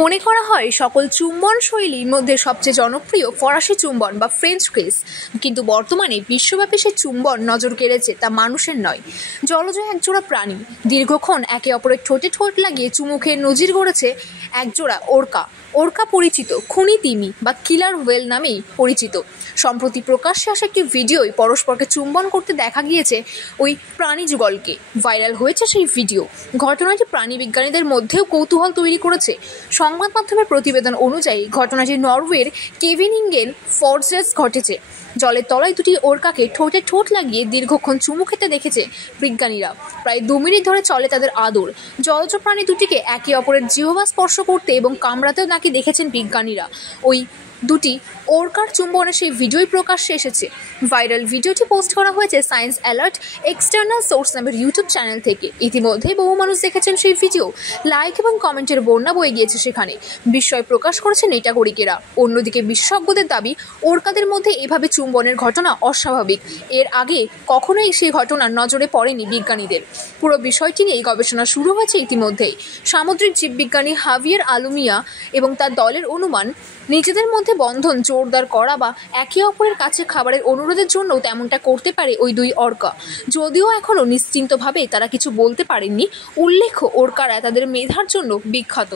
মনে করা হয় সকল চুম্বন শৈলীর মধ্যে সবচেয়ে জনপ্রিয় ফরাসি চুম্বন বা ফ্রেঞ্চ কিস, কিন্তু বর্তমানে বিশ্বব্যাপী সে চুম্বন নজর কেড়েছে তা মানুষের নয়, জলজ একজোড়া প্রাণী। দীর্ঘক্ষণ একে অপরের ঠোঁটে ঠোঁট লাগিয়ে চুমুখের নজির গড়েছে একজোড়া ওরকা। ওরকা পরিচিত খুনি তিমি বা কিলার ওয়েল নামেই পরিচিত। সম্প্রতি প্রকাশ্যে আসা একটি ভিডিওয় পরস্পরকে চুম্বন করতে দেখা গিয়েছে ওই প্রাণী যুগলকে। ভাইরাল হয়েছে সেই ভিডিও। ঘটনাটি প্রাণীবিজ্ঞানীদের মধ্যেও কৌতূহল তৈরি করেছে। সংবাদ মাধ্যমের প্রতিবেদন অনুযায়ী ঘটনাটি নরওয়ের কেভিনিঙ্গেন ফর্জেস ঘটেছে। জলের তলায় দুটি ওরকাকে ঠোঁটে ঠোঁট লাগিয়ে দীর্ঘক্ষণ চুমু খেতে দেখেছে বিজ্ঞানীরা। প্রায় 2 মিনিট ধরে চলে তাদের আদর। জলজ প্রাণী দুটিকে একে অপরের জিহ্বা স্পর্শ করতে এবং কামড়াতেও নাকি দেখেছেন বিজ্ঞানীরা। ওই দুটি ওরকার চুম্বনে সেই ভিডিওই প্রকাশ্যে এসেছে। ভাইরাল ভিডিওটি পোস্ট করা হয়েছে সায়েন্স অ্যালার্ট এক্সটার্নাল সোর্স নামের ইউটিউব চ্যানেল থেকে। ইতিমধ্যে বহু মানুষ দেখেছেন সেই ভিডিও। লাইক এবং কমেন্টের বন্যা বয়ে গিয়েছে সেখানে। বিস্ময় প্রকাশ করেছেন নেটাগরিকেরা। অন্যদিকে বিশেষজ্ঞদের দাবি, ওরকাদের মধ্যে এভাবে চুম্বনের ঘটনা অস্বাভাবিক। এর আগে কখনোই সেই ঘটনা নজরে পড়েনি বিজ্ঞানীদের। পুরো বিষয়টি নিয়ে গবেষণা শুরু হয়েছে ইতিমধ্যেই। সামুদ্রিক জীববিজ্ঞানী হাভিয়ের আলুমিয়া এবং তার দলের অনুমান, নিজেদের মধ্যে বন্ধন জোরদার করা বা একে অপরের কাছে খাবারের অনুরোধের জন্য তেমনটা করতে পারে ওই দুই অর্কা। যদিও এখনও নিশ্চিন্তভাবে তারা কিছু বলতে পারেননি। উল্লেখ্য, ওরকারা তাদের মেধার জন্য বিখ্যাত।